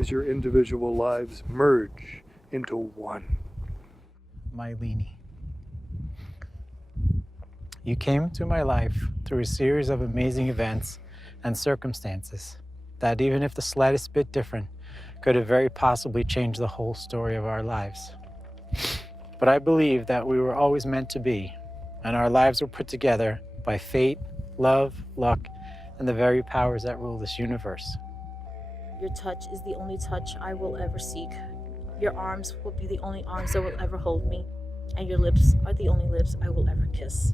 as your individual lives merge into one. Mylene. You came into my life through a series of amazing events and circumstances that, even if the slightest bit different, could have very possibly changed the whole story of our lives. But I believe that we were always meant to be, and our lives were put together by fate, love, luck, and the very powers that rule this universe. Your touch is the only touch I will ever seek. Your arms will be the only arms that will ever hold me, and your lips are the only lips I will ever kiss.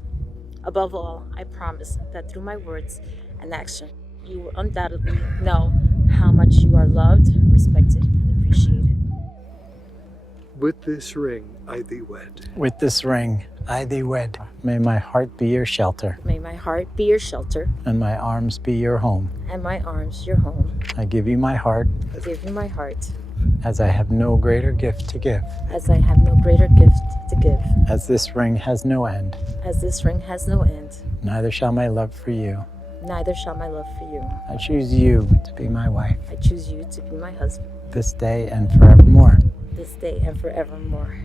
Above all, I promise that through my words and action, you will undoubtedly know how much you are loved, respected, and appreciated. With this ring I thee wed. With this ring, I thee wed. May my heart be your shelter, May my heart be your shelter, and my arms be your home. and my arms your home. I give you my heart, I give you my heart, as I have no greater gift to give, as I have no greater gift to give, as this ring has no end. as this ring has no end. Neither shall my love for you. Neither shall my love for you. I choose you to be my wife, I choose you to be my husband, this day and forevermore. this day and forevermore.